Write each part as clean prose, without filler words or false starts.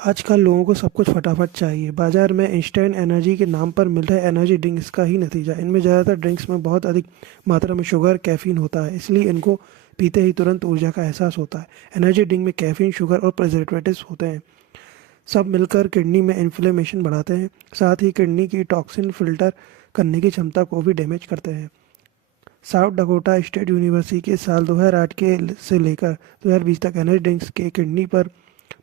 आजकल लोगों को सब कुछ फटाफट चाहिए। बाजार में इंस्टेंट एनर्जी के नाम पर मिल रहे एनर्जी ड्रिंक इसका ही नतीजा। इनमें ज़्यादातर ड्रिंक्स में बहुत अधिक मात्रा में शुगर, कैफीन होता है, इसलिए इनको पीते ही तुरंत ऊर्जा का एहसास होता है। एनर्जी ड्रिंक में कैफीन, शुगर और प्रिजर्वेटिव्स होते हैं। सब मिलकर किडनी में इन्फ्लेमेशन बढ़ाते हैं, साथ ही किडनी की टॉक्सिन फिल्टर करने की क्षमता को भी डैमेज करते हैं। साउथ डकोटा स्टेट यूनिवर्सिटी के साल 2008 के से लेकर 2020 तक एनर्जी ड्रिंक्स के किडनी पर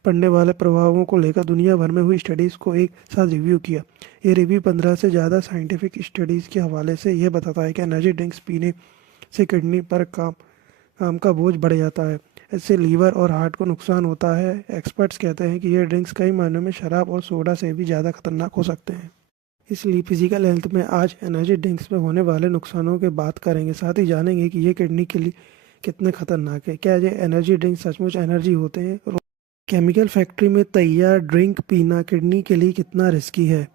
पड़ने वाले प्रभावों को लेकर दुनिया भर में हुई स्टडीज़ को एक साथ रिव्यू किया। ये रिव्यू 15 से ज़्यादा साइंटिफिक स्टडीज़ के हवाले से यह बताता है कि एनर्जी ड्रिंक्स पीने से किडनी पर काम का बोझ बढ़ जाता है। इससे लीवर और हार्ट को नुकसान होता है। एक्सपर्ट्स कहते हैं कि ये ड्रिंक्स कई मायनों में शराब और सोडा से भी ज़्यादा खतरनाक हो सकते हैं। इसलिए फिजिकल हेल्थ में आज एनर्जी ड्रिंक्स में होने वाले नुकसानों की बात करेंगे, साथ ही जानेंगे कि ये किडनी के लिए कितने खतरनाक है। क्या ये एनर्जी ड्रिंक सचमुच एनर्जी होते हैं? केमिकल फैक्ट्री में तैयार ड्रिंक पीना किडनी के लिए कितना रिस्की है?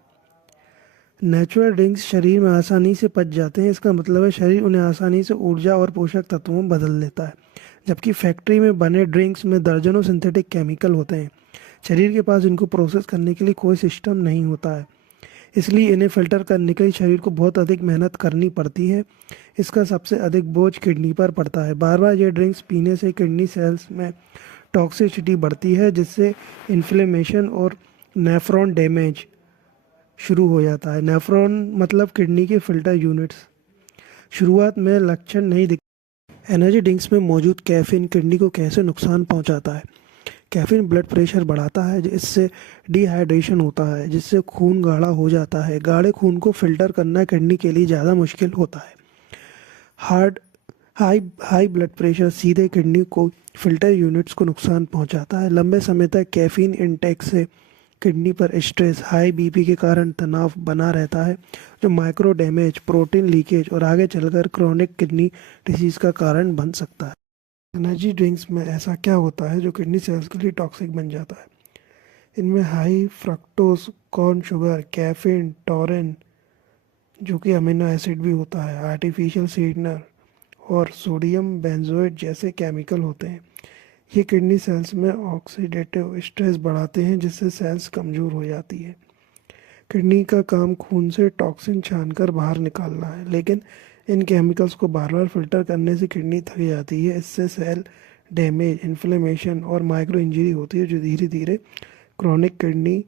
नेचुरल ड्रिंक्स शरीर में आसानी से पच जाते हैं, इसका मतलब है शरीर उन्हें आसानी से ऊर्जा और पोषक तत्वों में बदल लेता है। जबकि फैक्ट्री में बने ड्रिंक्स में दर्जनों सिंथेटिक केमिकल होते हैं। शरीर के पास इनको प्रोसेस करने के लिए कोई सिस्टम नहीं होता है, इसलिए इन्हें फिल्टर करने के लिए शरीर को बहुत अधिक मेहनत करनी पड़ती है। इसका सबसे अधिक बोझ किडनी पर पड़ता है। बार बार ये ड्रिंक्स पीने से किडनी सेल्स में टॉक्सिसिटी बढ़ती है, जिससे इन्फ्लेमेशन और नेफ्रॉन डैमेज शुरू हो जाता है। नेफ्रॉन मतलब किडनी के फिल्टर यूनिट्स। शुरुआत में लक्षण नहीं दिखते। एनर्जी ड्रिंक्स में मौजूद कैफीन किडनी को कैसे नुकसान पहुंचाता है? कैफीन ब्लड प्रेशर बढ़ाता है, इससे डिहाइड्रेशन होता है, जिससे खून गाढ़ा हो जाता है। गाढ़े खून को फिल्टर करना किडनी के लिए ज़्यादा मुश्किल होता है। हार्ड हाई ब्लड प्रेशर सीधे किडनी को फिल्टर यूनिट्स को नुकसान पहुंचाता है। लंबे समय तक कैफीन इंटेक से किडनी पर स्ट्रेस, हाई बीपी के कारण तनाव बना रहता है, जो माइक्रो डैमेज, प्रोटीन लीकेज और आगे चलकर क्रोनिक किडनी डिसीज का कारण बन सकता है। एनर्जी ड्रिंक्स में ऐसा क्या होता है जो किडनी सेल्स के लिए टॉक्सिक बन जाता है? इनमें high fructose corn sugar, caffeine, taurine जो कि अमीनो एसिड भी होता है, आर्टिफिशियल स्वीटनर और सोडियम बेंजोएट जैसे केमिकल होते हैं। ये किडनी सेल्स में ऑक्सीडेटिव स्ट्रेस बढ़ाते हैं, जिससे सेल्स कमज़ोर हो जाती है। किडनी का काम खून से टॉक्सिन छानकर बाहर निकालना है, लेकिन इन केमिकल्स को बार बार फिल्टर करने से किडनी थक जाती है। इससे सेल डैमेज, इन्फ्लेमेशन और माइक्रो इंजरी होती है, जो धीरे धीरे क्रोनिक किडनी।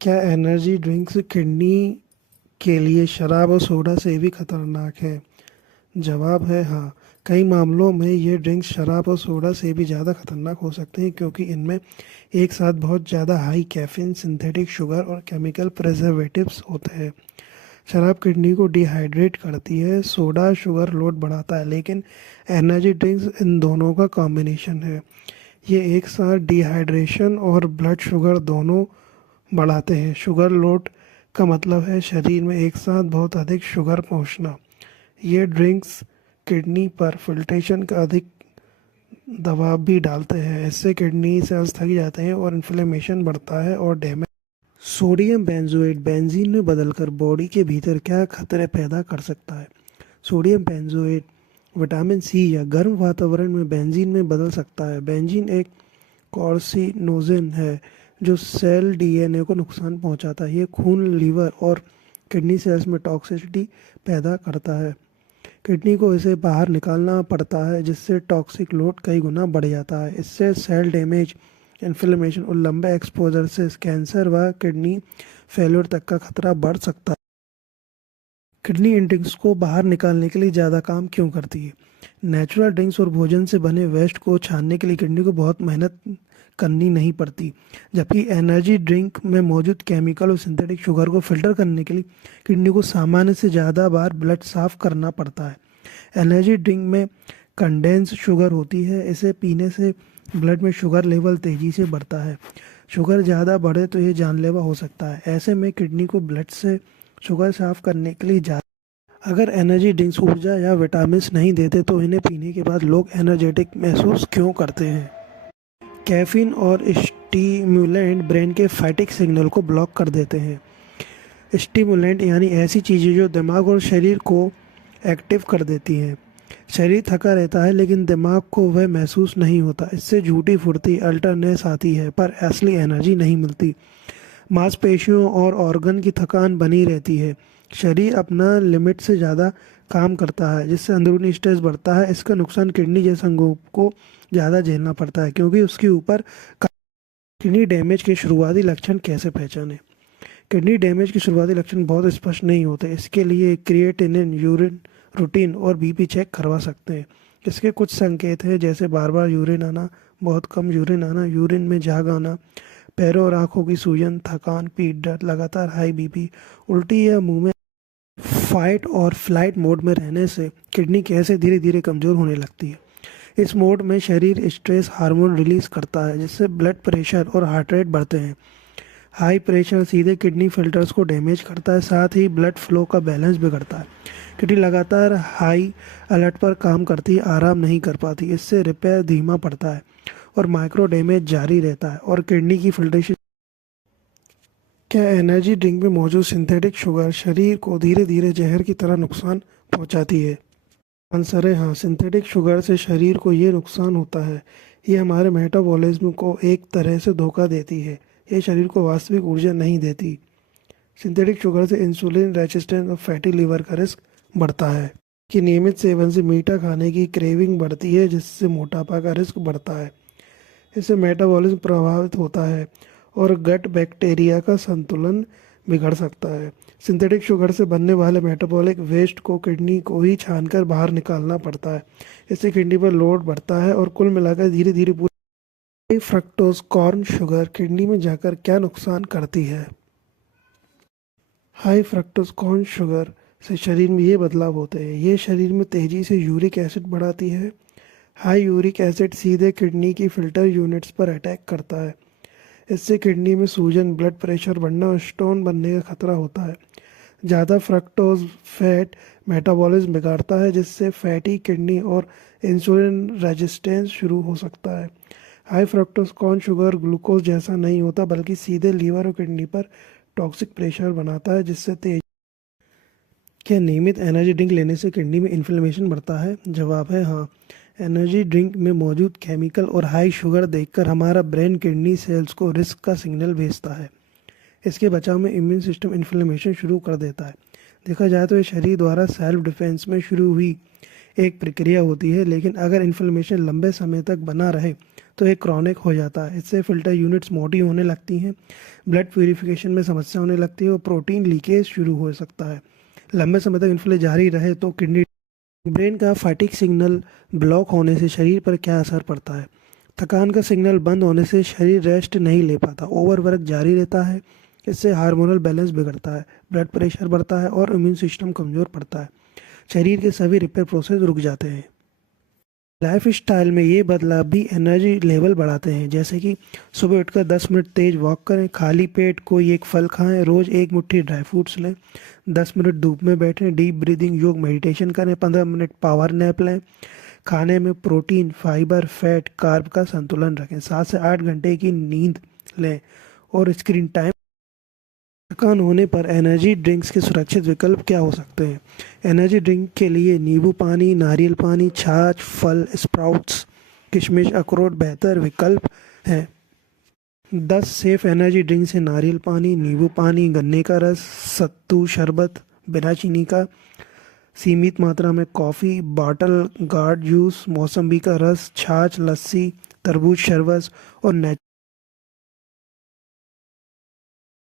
क्या एनर्जी ड्रिंक्स किडनी के लिए शराब और सोडा से भी खतरनाक है? जवाब है हाँ। कई मामलों में ये ड्रिंक्स शराब और सोडा से भी ज़्यादा खतरनाक हो सकते हैं, क्योंकि इनमें एक साथ बहुत ज़्यादा हाई कैफीन, सिंथेटिक शुगर और केमिकल प्रिजर्वेटिव्स होते हैं। शराब किडनी को डिहाइड्रेट करती है, सोडा शुगर लोड बढ़ाता है, लेकिन एनर्जी ड्रिंक्स इन दोनों का कॉम्बिनेशन है। ये एक साथ डिहाइड्रेशन और ब्लड शुगर दोनों बढ़ाते हैं। शुगर लोड का मतलब है शरीर में एक साथ बहुत अधिक शुगर पहुंचना। ये ड्रिंक्स किडनी पर फिल्ट्रेशन का अधिक दबाव भी डालते हैं, इससे किडनी सेल्स थक जाते हैं और इन्फ्लेमेशन बढ़ता है और डैमेज। सोडियम बेंजोएट बेंजीन में बदलकर बॉडी के भीतर क्या खतरे पैदा कर सकता है? सोडियम बेंजोएट विटामिन सी या गर्म वातावरण में बेंजीन में बदल सकता है। बेंजीन एक कार्सिनोजन है जो सेल डीएनए को नुकसान पहुंचाता है। ये खून, लीवर और किडनी सेल्स में टॉक्सिसिटी पैदा करता है। किडनी को इसे बाहर निकालना पड़ता है, जिससे टॉक्सिक लोड कई गुना बढ़ जाता है। इससे सेल डैमेज, इन्फ्लेमेशन और लंबे एक्सपोजर से कैंसर व किडनी फेल्योर तक का खतरा बढ़ सकता है। किडनी इन ड्रिंक्स को बाहर निकालने के लिए ज़्यादा काम क्यों करती है? नेचुरल ड्रिंक्स और भोजन से बने वेस्ट को छानने के लिए किडनी को बहुत मेहनत करनी नहीं पड़ती, जबकि एनर्जी ड्रिंक में मौजूद केमिकल और सिंथेटिक शुगर को फिल्टर करने के लिए किडनी को सामान्य से ज़्यादा बार ब्लड साफ करना पड़ता है। एनर्जी ड्रिंक में कंडेंस शुगर होती है, इसे पीने से ब्लड में शुगर लेवल तेज़ी से बढ़ता है। शुगर ज़्यादा बढ़े तो ये जानलेवा हो सकता है। ऐसे में किडनी को ब्लड से शुगर साफ करने के लिए अगर एनर्जी ड्रिंक्स ऊर्जा या विटामिन नहीं देते तो इन्हें पीने के बाद लोग एनर्जेटिक महसूस क्यों करते हैं? कैफीन और स्टिमुलेंट ब्रेन के फाइटिक सिग्नल को ब्लॉक कर देते हैं। स्टिमुलेंट यानी ऐसी चीज़ें जो दिमाग और शरीर को एक्टिव कर देती हैं। शरीर थका रहता है लेकिन दिमाग को वह महसूस नहीं होता। इससे झूठी फुर्ती अल्टरनेस आती है पर असली एनर्जी नहीं मिलती। मांसपेशियों और ऑर्गन की थकान बनी रहती है। शरीर अपना लिमिट से ज़्यादा काम करता है जिससे अंदरूनी स्ट्रेस बढ़ता है। इसका नुकसान किडनी जैसे अंगों को ज़्यादा झेलना पड़ता है क्योंकि उसके ऊपर किडनी डैमेज के शुरुआती लक्षण कैसे पहचानें। किडनी डैमेज के शुरुआती लक्षण बहुत स्पष्ट नहीं होते। इसके लिए क्रिएटिनिन, यूरिन रूटीन और बीपी चेक करवा सकते हैं। इसके कुछ संकेत हैं जैसे बार बार यूरिन आना, बहुत कम यूरिन आना, यूरिन में झाग आना, पैरों और आँखों की सूजन, थकान, पीठ दर्द, लगातार हाई बीपी, उल्टी या मुंह में। फाइट और फ्लाइट मोड में रहने से किडनी कैसे धीरे धीरे कमज़ोर होने लगती है। इस मोड में शरीर स्ट्रेस हार्मोन रिलीज करता है जिससे ब्लड प्रेशर और हार्ट रेट बढ़ते हैं। हाई प्रेशर सीधे किडनी फिल्टर्स को डैमेज करता है, साथ ही ब्लड फ्लो का बैलेंस बिगड़ता है। किडनी लगातार हाई अलर्ट पर काम करती, आराम नहीं कर पाती। इससे रिपेयर धीमा पड़ता है और माइक्रो डैमेज जारी रहता है और किडनी की फिल्ट्रेशन। क्या एनर्जी ड्रिंक में मौजूद सिंथेटिक शुगर शरीर को धीरे धीरे जहर की तरह नुकसान पहुंचाती है? आंसर है हाँ, सिंथेटिक शुगर से शरीर को ये नुकसान होता है। ये हमारे मेटाबॉलिज्म को एक तरह से धोखा देती है। ये शरीर को वास्तविक ऊर्जा नहीं देती। सिंथेटिक शुगर से इंसुलिन रेजिस्टेंस और फैटी लिवर का रिस्क बढ़ता है। कि नियमित सेवन से मीठा खाने की क्रेविंग बढ़ती है जिससे मोटापा का रिस्क बढ़ता है। इससे मेटाबॉलिज्म प्रभावित होता है और गट बैक्टीरिया का संतुलन बिगड़ सकता है। सिंथेटिक शुगर से बनने वाले मेटाबॉलिक वेस्ट को किडनी को ही छानकर बाहर निकालना पड़ता है। इससे किडनी पर लोड बढ़ता है और कुल मिलाकर धीरे धीरे high fructose corn sugar kidney में जाकर क्या नुकसान करती है? हाई फ्रक्टोज कॉर्न शुगर से शरीर में ये बदलाव होते हैं। ये शरीर में तेज़ी से यूरिक एसिड बढ़ाती है। हाई यूरिक एसिड सीधे किडनी की फिल्टर यूनिट्स पर अटैक करता है। इससे किडनी में सूजन, ब्लड प्रेशर बढ़ना और स्टोन बनने का खतरा होता है। ज़्यादा फ्रक्टोज फैट मेटाबॉलिज्म बिगाड़ता है जिससे फैटी किडनी और इंसुलिन रेजिस्टेंस शुरू हो सकता है। High fructose corn sugar glucose जैसा नहीं होता बल्कि सीधे लीवर और किडनी पर टॉक्सिक प्रेशर बनाता है जिससे तेज। क्या नियमित एनर्जी ड्रिंक लेने से किडनी में इन्फ्लेमेशन बढ़ता है? जवाब है हाँ। एनर्जी ड्रिंक में मौजूद केमिकल और हाई शुगर देखकर हमारा ब्रेन किडनी सेल्स को रिस्क का सिग्नल भेजता है। इसके बचाव में इम्यून सिस्टम इन्फ्लेमेशन शुरू कर देता है। देखा जाए तो ये शरीर द्वारा सेल्फ डिफेंस में शुरू हुई एक प्रक्रिया होती है, लेकिन अगर इन्फ्लेमेशन लंबे समय तक बना रहे तो ये क्रॉनिक हो जाता है। इससे फिल्टर यूनिट्स मोटी होने लगती हैं, ब्लड प्यूरिफिकेशन में समस्या होने लगती है और प्रोटीन लीकेज शुरू हो सकता है। लंबे समय तक इन्फ्ले जारी रहे तो किडनी। ब्रेन का फैटिग सिग्नल ब्लॉक होने से शरीर पर क्या असर पड़ता है? थकान का सिग्नल बंद होने से शरीर रेस्ट नहीं ले पाता, ओवरवर्क जारी रहता है। इससे हार्मोनल बैलेंस बिगड़ता है, ब्लड प्रेशर बढ़ता है और इम्यून सिस्टम कमज़ोर पड़ता है। शरीर के सभी रिपेयर प्रोसेस रुक जाते हैं। लाइफ स्टाइल में ये बदलाव भी एनर्जी लेवल बढ़ाते हैं, जैसे कि सुबह उठकर 10 मिनट तेज वॉक करें, खाली पेट कोई एक फल खाएं, रोज़ एक मुट्ठी ड्राई फ्रूट्स लें, 10 मिनट धूप में बैठें, डीप ब्रीदिंग, योग, मेडिटेशन करें, 15 मिनट पावर नैप लें। खाने में प्रोटीन, फाइबर, फैट, कार्ब का संतुलन रखें, 7 से 8 घंटे की नींद लें और स्क्रीन टाइम। थकान होने पर एनर्जी ड्रिंक्स के सुरक्षित विकल्प क्या हो सकते हैं? एनर्जी ड्रिंक के लिए नींबू पानी, नारियल पानी, छाछ, फल, स्प्राउट्स, किशमिश, अखरोट बेहतर विकल्प हैं। 10 सेफ एनर्जी ड्रिंक्स हैं: नारियल पानी, नींबू पानी, गन्ने का रस, सत्तू शरबत बिना चीनी का, सीमित मात्रा में कॉफ़ी, बॉटल गार्ड जूस, मौसम्बी का रस, छाछ, लस्सी, तरबूज शरबत और